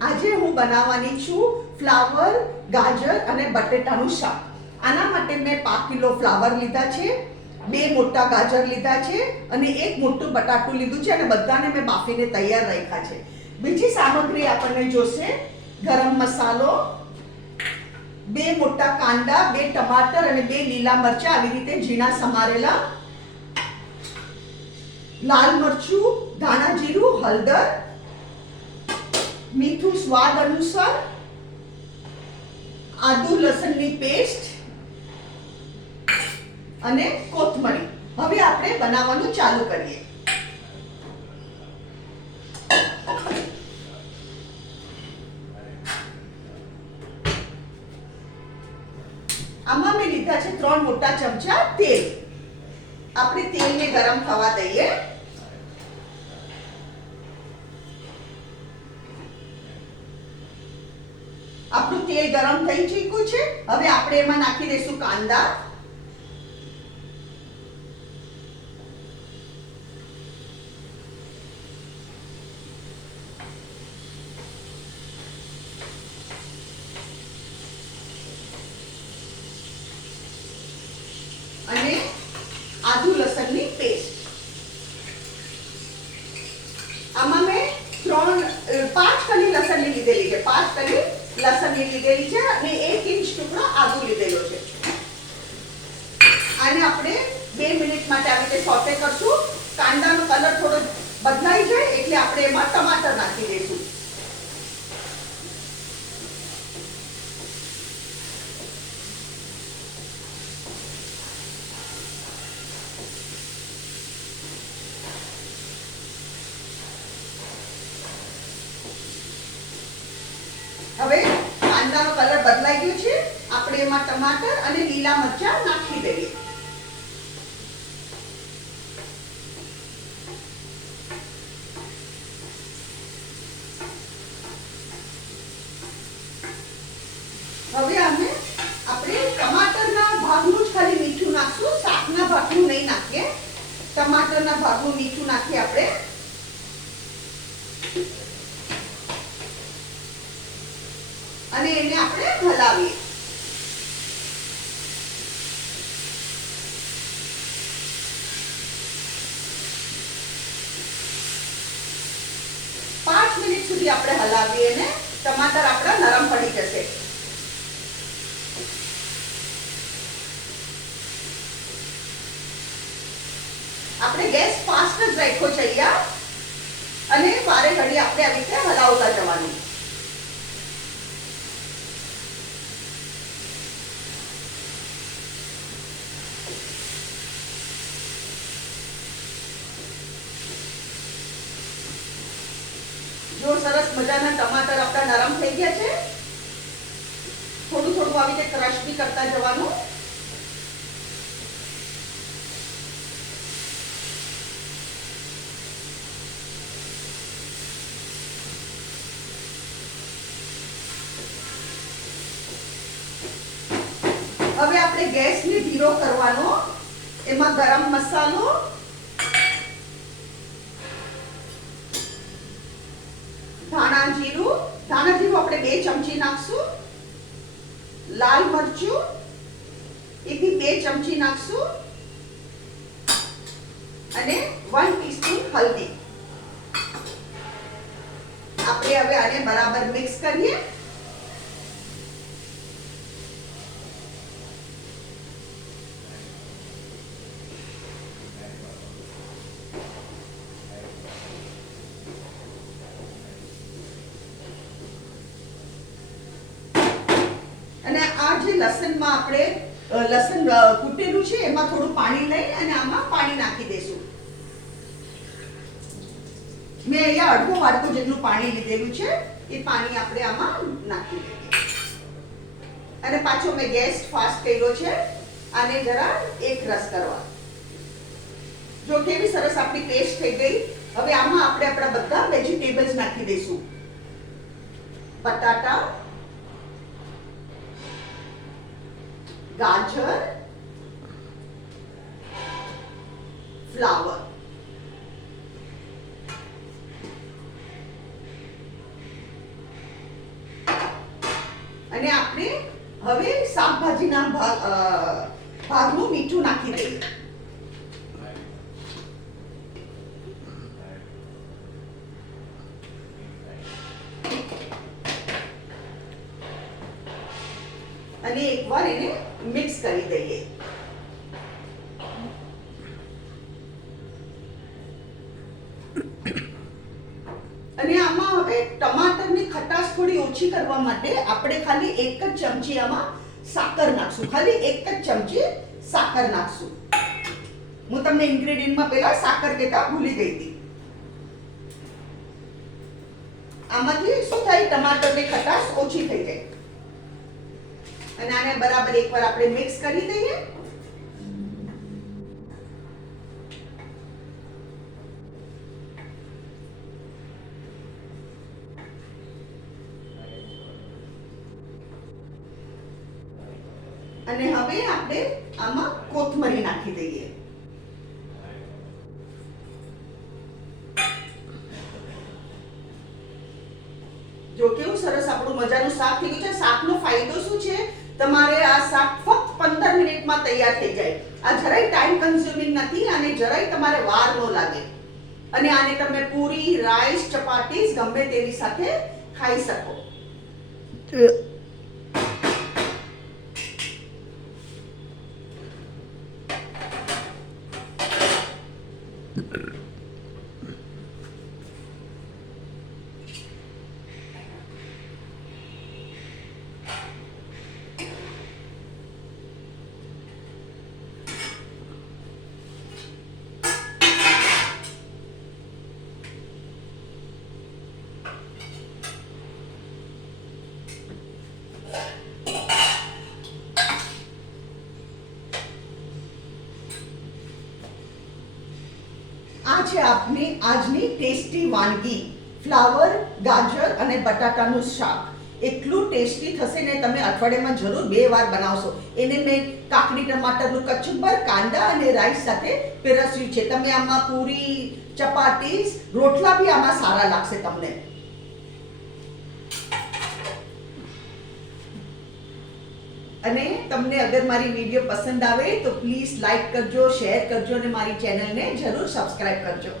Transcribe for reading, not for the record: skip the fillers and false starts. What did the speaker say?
આજે હું બનાવવાની છું ફ્લાવર, ગાજર અને બટેટાનું શાક. આના માટે મેં 5 કિલો ફ્લાવર લીધા છે, 2 મોટા ગાજર લીધા છે અને 1 મોટું બટાટું લીધું છે અને બધાને મેં બાફીને તૈયાર રાખ્યા છે. બીજી સામગ્રી આપણને જોશે: ગરમ મસાલો, 2 મોટા કાંદા, 2 ટમાટર અને 2 લીલા મરચાં આવી રીતે ઝીણા સમારેલા, લાલ મરચું, ધાણા જીરું, હળદર, મીઠું સ્વાદ અનુસાર, આદુ લસણની પેસ્ટ અને કોથમરી. હવે આપણે બનાવવાનું ચાલુ કરીએ. આમાં મેં લીધા છે 3 મોટા ચમચા તેલ. આપણે તેલને ગરમ થવા દઈએ. આપણું તેલ ગરમ થઈ ચૂક્યું છે. હવે આપણે એમાં નાખી દઈશું કાંદા, અને આદુ લસણની પેસ્ટ. આમાં મેં 5 કલી લસણની લીધેલી છે, 5 કલી લસણની લીધેલી છે અને 1 ઇંચ ટુકડો આદુ લીધેલો છે. આને આપણે 2 મિનિટ માટે આવી રીતે સોટે કરશું. કાંદાનો કલર થોડો બદલાઈ જાય એટલે આપણે એમાં ટમાટર નાખી દઈશું. હવે કાંદાનો કલર બદલાઈ ગયો છે. આપણે એમાં ટમાટર અને લીલા મરચાં નાખી દઈએ. હવે આપણે ટમાટરના ભાગનું જ ખાલી મીઠું નાખશું, શાકના ભાગનું નહીં નાખીએ. ટમાટરના ભાગનું મીઠું નાખીએ આપણે. અને એને આપણે હલાવીએ. પાંચ મિનિટ સુધી આપણે હલાવીએ અને ટમાટર આપણા નરમ પડી જશે. આપણે ગેસ ફાસ્ટ જ રાખ્યો છે અહીંયા અને વારે ઘડી આપણે આવી રીતે હલાવતા જવાનું. જો સરસ મજાના ટમાટર આપણા નરમ થઈ ગયા છે. થોડું થોડું આવી રીતે ક્રશ બી કરતા જવાનું. હવે આપણે ગેસને ધીરો કરવાનો. એમાં ગરમ મસાલો, ધાણા જીરું આપણે 2 ચમચી નાખશું, લાલ મરચું 1 થી 2 ચમચી નાખશું અને 1 ટીસ્પૂન હળદી. આપણે હવે આને બરાબર મિક્સ કરીએ. અને આ જે લસણમાં આપણે લસણ કૂટેલું છે એમાં થોડું પાણી લઈ અને આમાં પાણી નાખી દઈશું. મેં અહીંયા અડધો વાટકો જેટલું પાણી લીધેલું છે. એ પાણી આપણે આમાં નાખી દઈએ. અને પાછો મેં ગેસ ફાસ્ટ કર્યો છે. આને જરા એક રસ કરવા. જો કેવી સરસ આપણી પેસ્ટ થઈ ગઈ. હવે આમાં આપણે આપણા બધા વેજીટેબલ્સ નાખી દઈશું. બટાટા, ગાજર, ફ્લાવર, અને આપણે હવે શાકભાજીના ભાગનું મીઠું નાખી દઈએ. અને એકવાર એને મિક્સ કરી દઈએ. અને આમાં હવે ટમાટરની ખટાશ થોડી ઓછી કરવા માટે આપણે ખાલી એક જ ચમચી આમાં સાકર નાખશું. ખાલી એક જ ચમચી સાકર નાખશું. હું તમને ઇન્ગ્રેડિયન્ટમાં પહેલા સાકર કહેતા ભૂલી ગઈ હતી. આમાંથી શું થાય, ટમાટરની ખટાશ ઓછી થઈ જાય. અને આને બરાબર એકવાર આપણે મિક્સ કરી દઈએ. અને હવે આપણે આમાં કોથમરી નાખી દઈએ. જો કેવું સરસ આપણું મજાનું શાક થઈ ગયું છે. શાકનો ફાયદો શું છે, તમારે આ શાક ફક્ત 15 મિનિટમાં તૈયાર થઈ જાય. આ જરાય ટાઈમ કન્ઝ્યુમિંગ નથી અને જરાય તમારે વાર ન લાગે. અને આને તમે પૂરી, રાઈસ, ચપાટીસ ગમે તેની સાથે ખાઈ શકો. આ છે આપની આજની ટેસ્ટી વાનગી, ફ્લાવર, ગાજર અને બટાટાનું શાક. એટલું ટેસ્ટી થશે ને, તમે અઠવાડિયામાં જરૂર 2 વાર બનાવશો. એને મેં કાકડી ટમાટરનું કચુંબર, કાંદા અને રાઈસ સાથે પીરસ્યું છે. તમે આમાં પૂરી, ચપાટીસ, રોટલા બી આમાં સારા લાગશે તમને. અને તમને અગર મારી વિડીયો પસંદ આવે તો પ્લીઝ લાઈક કરજો, શેર કરજો અને મારી ચેનલને જરૂર સબસ્ક્રાઇબ કરજો.